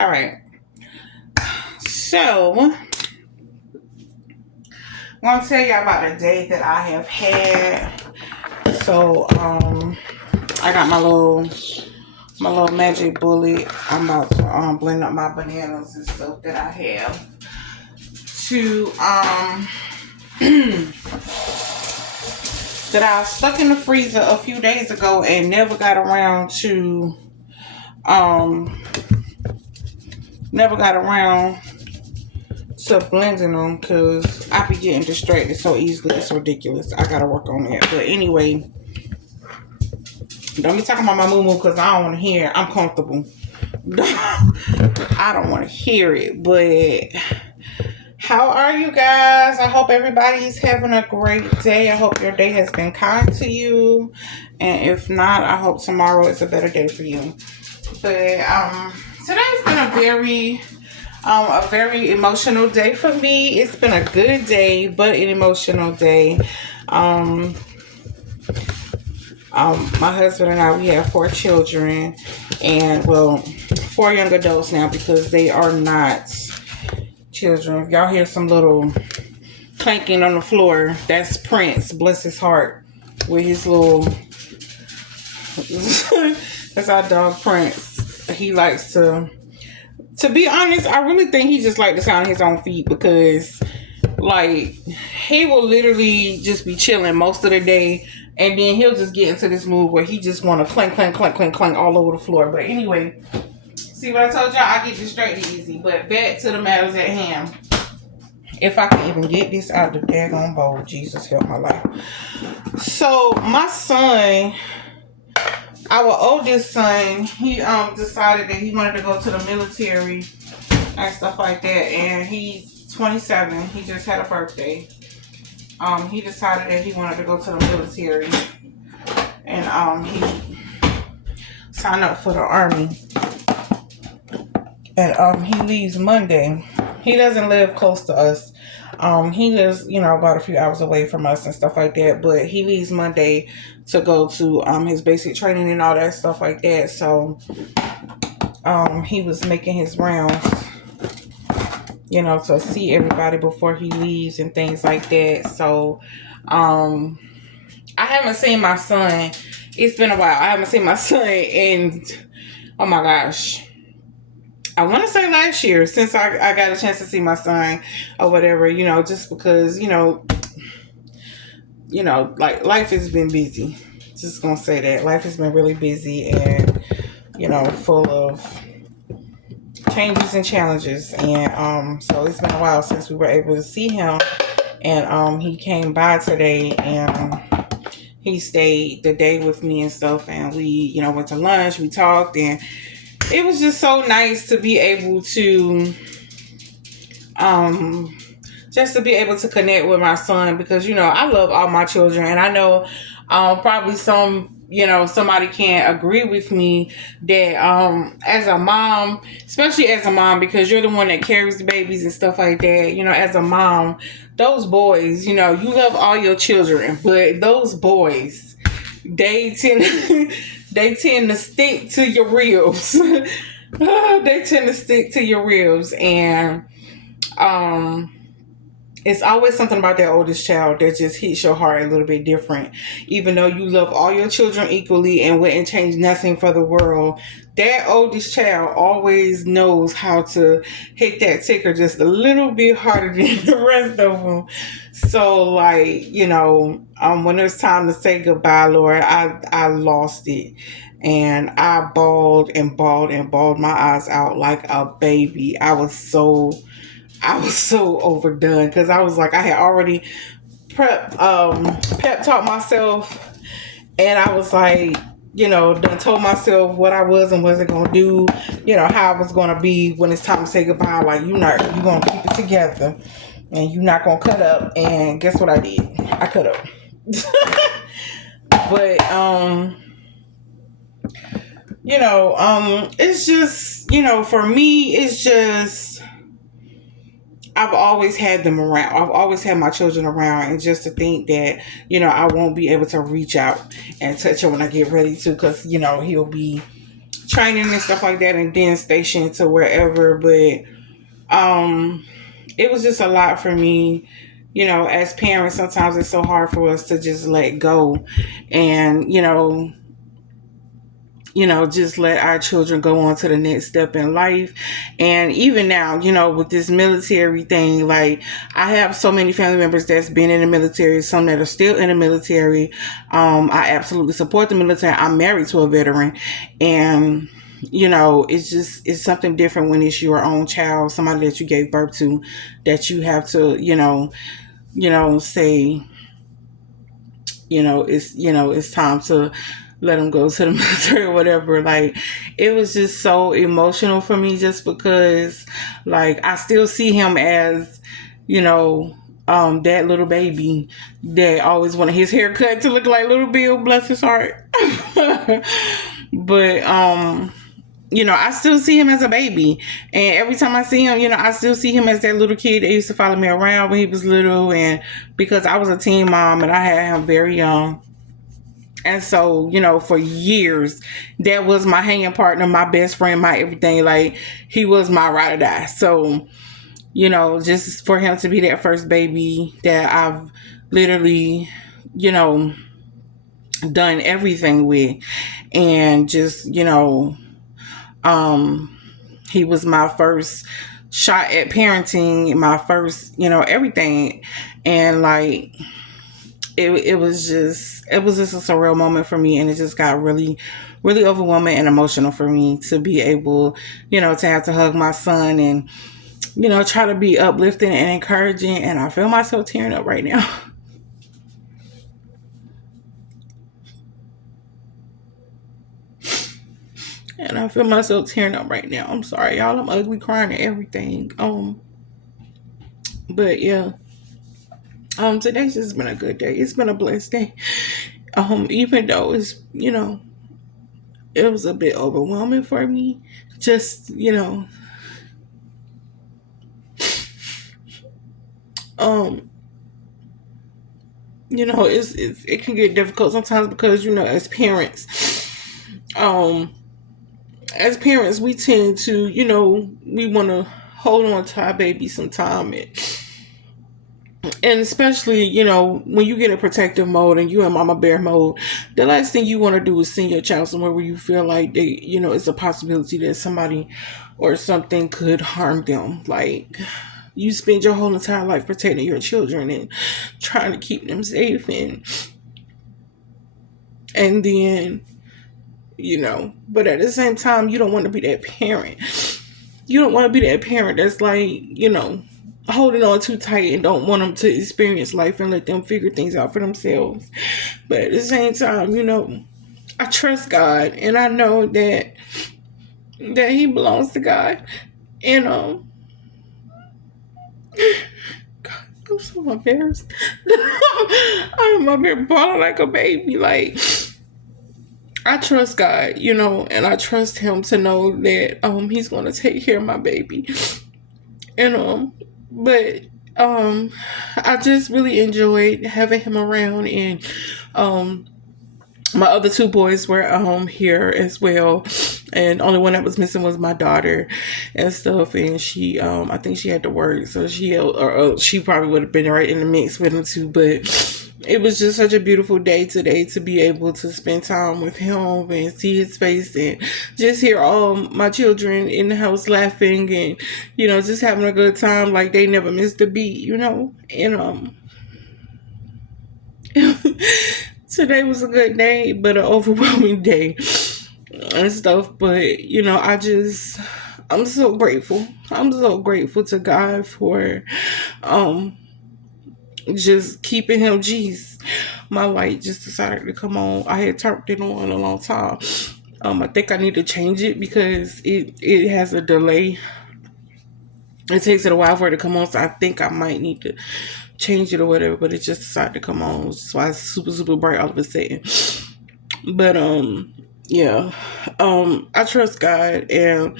All right. So, I want to tell you about the day that I have had. So, I got my little magic bullet. I'm about to blend up my bananas and stuff that I have to that I stuck in the freezer a few days ago and um never got around to blending them because I be getting distracted so easily. It's ridiculous. I gotta work on that. But anyway, don't be talking about my moo because I don't want to hear it. I'm comfortable. I don't want to hear it. But how are you guys? I hope everybody's having a great day. I hope your day has been kind to you. And if not, I hope tomorrow is a better day for you. But today's been a very emotional day for me. It's been a good day, but an emotional day. Um, my husband and I, we have four children, and well, four young adults now because they are not children. If y'all hear some little clanking on the floor, that's Prince, bless his heart, with his little. That's our dog Prince. He likes to. To be honest, I really think he just like the sound of his own feet because, like, he will literally just be chilling most of the day, and then he'll just get into this mood where he just want to clank, clank, clank, clank, clank all over the floor. But anyway, see what I told y'all? I get distracted easy. But back to the matters at hand. If I can even get this out the daggone bowl, Jesus help my life. So my son, our oldest son, he decided that he wanted to go to the military and stuff like that, and he's 27. He just had a birthday. He decided that he wanted to go to the military, and he signed up for the army, and he leaves Monday. He doesn't live close to us. He lives, about a few hours away from us and stuff like that. But he leaves Monday to go to his basic training and all that stuff like that. So he was making his rounds, to see everybody before he leaves and things like that. So I haven't seen my son. It's been a while. I haven't seen my son in, oh my gosh, I want to say last year since I got a chance to see my son or whatever, just because, like life has been busy. Just gonna say that life has been really busy and, full of changes and challenges. And so it's been a while since we were able to see him. And he came by today and he stayed the day with me and stuff. And we, went to lunch, we talked, and it was just so nice to be able to just to be able to connect with my son because I love all my children, and I know probably somebody can't agree with me that as a mom, especially as a mom, because you're the one that carries the babies and stuff like that, as a mom, those boys, you love all your children, but those boys, they tend they tend to stick to your ribs. They tend to stick to your ribs, and um it's always something about that oldest child that just hits your heart a little bit different. Even though you love all your children equally and wouldn't change nothing for the world, that oldest child always knows how to hit that ticker just a little bit harder than the rest of them. So, like, when it was time to say goodbye, Lord, I lost it. And I bawled and bawled and bawled my eyes out like a baby. I was so overdone because I was like, I had already pep talk myself, and I was like, done told myself what I was and wasn't gonna do, how I was gonna be when it's time to say goodbye. Like, you gonna keep it together, and you're not gonna cut up. And guess what I did? I cut up. But it's just, for me, it's just I've always had them around. I've always had my children around, and just to think that I won't be able to reach out and touch him when I get ready to, because he'll be training and stuff like that, and then stationed to wherever. But um, it was just a lot for me. As parents, sometimes it's so hard for us to just let go, and just let our children go on to the next step in life. And even now, with this military thing, like, I have so many family members that's been in the military, some that are still in the military. I absolutely support the military. I'm married to a veteran, and it's something different when it's your own child, somebody that you gave birth to, that you have to, say, it's time to let him go to the military or whatever. Like, it was just so emotional for me, just because, like, I still see him as, that little baby that always wanted his haircut to look like Little Bill, bless his heart. But I still see him as a baby. And every time I see him, I still see him as that little kid that used to follow me around when he was little. And because I was a teen mom and I had him very young. And so, for years, that was my hanging partner, my best friend, my everything. Like, he was my ride or die. So, just for him to be that first baby that I've literally, done everything with. And just, he was my first shot at parenting, my first, everything. And like, it was just a surreal moment for me, and it just got really, really overwhelming and emotional for me to be able, to have to hug my son and, try to be uplifting and encouraging. And I feel myself tearing up right now. And I feel myself tearing up right now. I'm sorry, y'all. I'm ugly crying and everything. But yeah. Today's just been a good day. It's been a blessed day. Even though it's, it was a bit overwhelming for me. Just, it can get difficult sometimes because, as parents, we tend to, we want to hold on to our baby sometime. And especially, when you get in protective mode and you in mama bear mode, the last thing you want to do is send your child somewhere where you feel like they, it's a possibility that somebody or something could harm them. Like, you spend your whole entire life protecting your children and trying to keep them safe, and then, but at the same time, you don't want to be that parent. You don't want to be that parent that's like, holding on too tight and don't want them to experience life and let them figure things out for themselves. But at the same time, I trust God, and I know that He belongs to God. And God, I'm so embarrassed. I'm up here bawling like a baby. Like, I trust God, and I trust Him to know that He's gonna take care of my baby. And but I just really enjoyed having him around, and my other two boys were here as well, and only one that was missing was my daughter and stuff. And she I think she had to work, so she probably would have been right in the mix with them too. But it was just such a beautiful day today to be able to spend time with him and see his face and just hear all my children in the house laughing and, just having a good time like they never missed a beat, And today was a good day, but an overwhelming day and stuff. But, I'm so grateful. I'm so grateful to God for just keeping him. Jeez, my light just decided to come on. I had turned it on a long time. I think I need to change it because it has a delay. It takes it a while for it to come on, so I think I might need to change it or whatever. But it just decided to come on, so it's super, super bright all of a sudden. But yeah, I trust God, and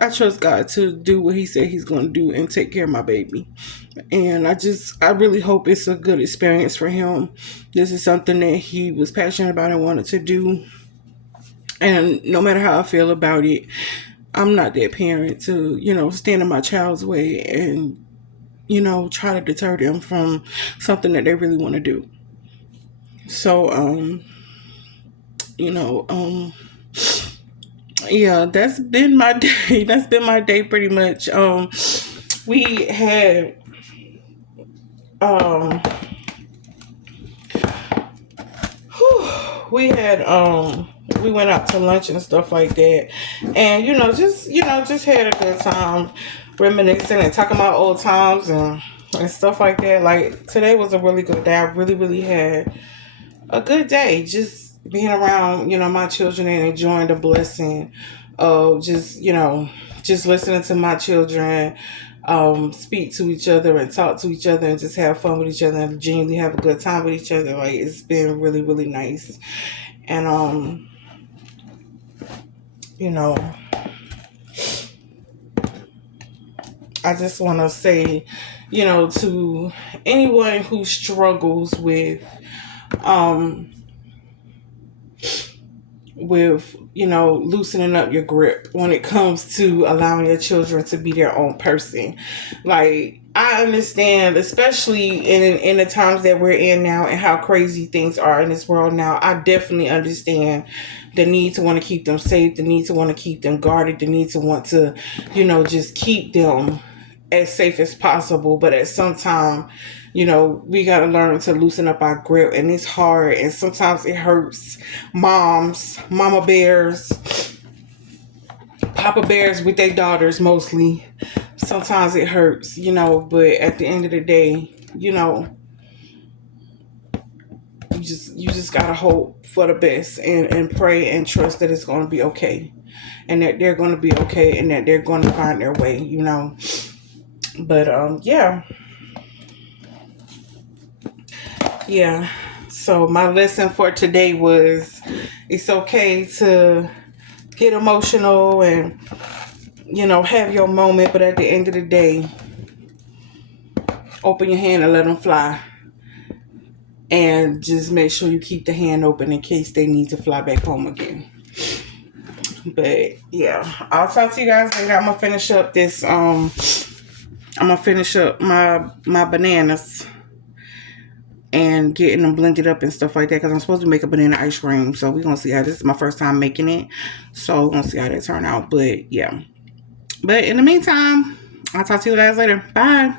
I trust God to do what He said He's going to do and take care of my baby. And I really hope it's a good experience for him. This is something that he was passionate about and wanted to do. And no matter how I feel about it, I'm not that parent to, stand in my child's way and, try to deter them from something that they really want to do. So, you know, um, yeah, that's been my day. That's been my day pretty much. We had, um, we had, we went out to lunch and stuff like that, and just had a good time, reminiscing and talking about old times and stuff like that. Like today was a really good day. I really really had a good day, just being around my children and enjoying the blessing of just listening to my children speak to each other and talk to each other and just have fun with each other and genuinely have a good time with each other. Like it's been really really nice. And you know I just want to say, to anyone who struggles um with loosening up your grip when it comes to allowing your children to be their own person. Like I understand, especially in the times that we're in now and how crazy things are in this world now. I definitely understand the need to want to keep them safe, the need to want to keep them guarded, the need to want to just keep them as safe as possible. But at some time, we got to learn to loosen up our grip, and it's hard, and sometimes it hurts. Mama bears, papa bears with their daughters mostly. Sometimes it hurts, but at the end of the day, you just gotta hope for the best and pray and trust that it's gonna be okay. And that they're gonna be okay and that they're gonna find their way. But yeah. Yeah. So my lesson for today was it's okay to get emotional and have your moment, but at the end of the day, open your hand and let them fly. And just make sure you keep the hand open in case they need to fly back home again. But yeah, I'll talk to you guys later. I'm gonna finish up this. I'm gonna finish up my bananas and getting them blended up and stuff like that because I'm supposed to make a banana ice cream. So we're gonna see how this is my first time making it. So we're gonna see how that turn out. But yeah. But in the meantime, I'll talk to you guys later. Bye.